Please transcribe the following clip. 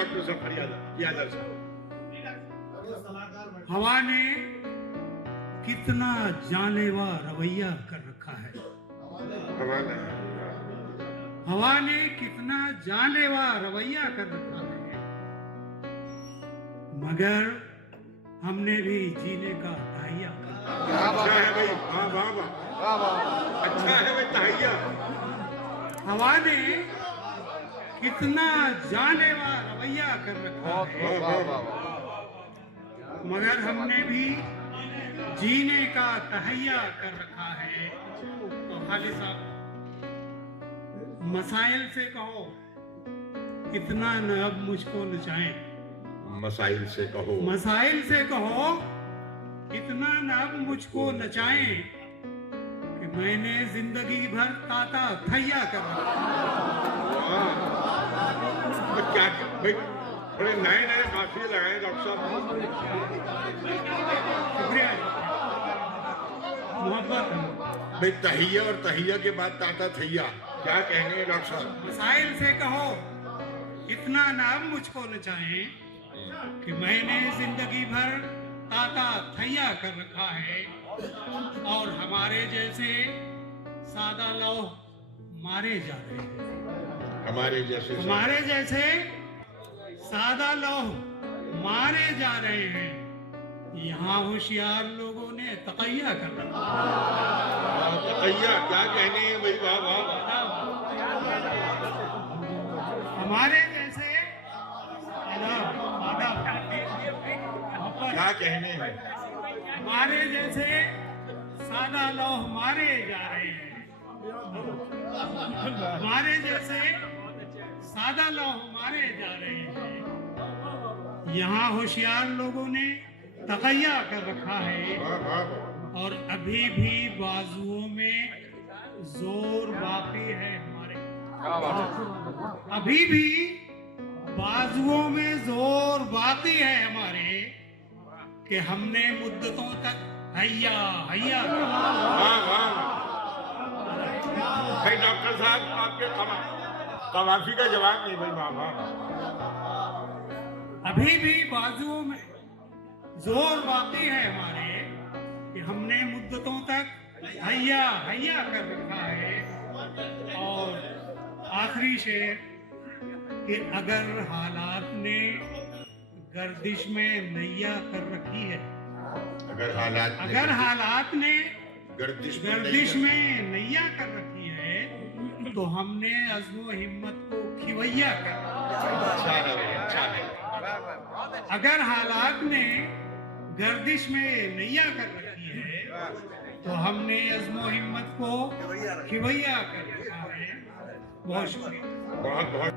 Doctor साहब यादव साहब। हवा ने कितना जानलेवा रवैया कर रखा है। हवा ने कितना जानलेवा रवैया कर रखा है, मगर हमने भी जीने का तहैया कर रखा है। अच्छा है भाई, वाह वाह वाह, अच्छा है भाई तहैया। हवा ने कितना जानलेवा रवैया कर रखा है, मगर हमने भी जीने का तहैया कर रखा है। तो खालिद साहब, मसाइल से कहो कितना न अब मुझको नचाएं। मसाइल से कहो, मसाइल से कहो कितना न अब मुझको नचाएं, कि मैंने जिंदगी भर ताता थैया कर रखा। तो क्या भाई, थोड़े नए नए काफिले लगाए डॉक्टर साहब। शुक्रिया, मोहब्बत है। भाई तहिया और तहिया के बाद ताता थैया, क्या कहने हैं डॉक्टर साहब? मसाइल से कहो कितना नाम मुझको नचाएं, कि मैंने जिंदगी भर ताता थैया कर रखा है, और हमारे जैसे सादा लोग मारे जा रहे हैं। हमारे जैसे सादा लोग मारे जा रहे हैं। यहाँ होशियार लोगों ने तकैया कर रखा है। तकैया, क्या कहने हैं भाई, वाह वाह। हमारे जैसे क्या कहने हैं? हमारे जैसे सादा लोग मारे जा रहे हैं। हमारे जैसे सादा लोग मारे जा रहे हैं। यहाँ होशियार लोगों ने तकैया कर रखा है, और अभी भी बाजुओं में जोर बाकी है हमारे। अभी भी बाजुओं में जोर बाकी है हमारे, कि हमने मुद्दतों तक हैया हैया। भाई डॉक्टर साहब, आपके कवाफी का जवाब नहीं भाई, वाह वाह। अभी भी बाजुओं में जोर बाकी है हमारे, कि हमने मुद्दतों तक हैया हैया कर रखा है। और आखिरी शेर, कि अगर हालात ने गर्दिश में नैया कर रखी है, अगर हालात ने गर्दिश में नैया कर रखी है, तो हमने अज़्म हिम्मत को खिवैया कर रखा है। अच्छा है। अगर हालात ने गर्दिश में नैया कर रखी है, तो हमने अज़्म हिम्मत को खिवैया कर रखा है। बहुत शुक्रिया। बहुत बहुत।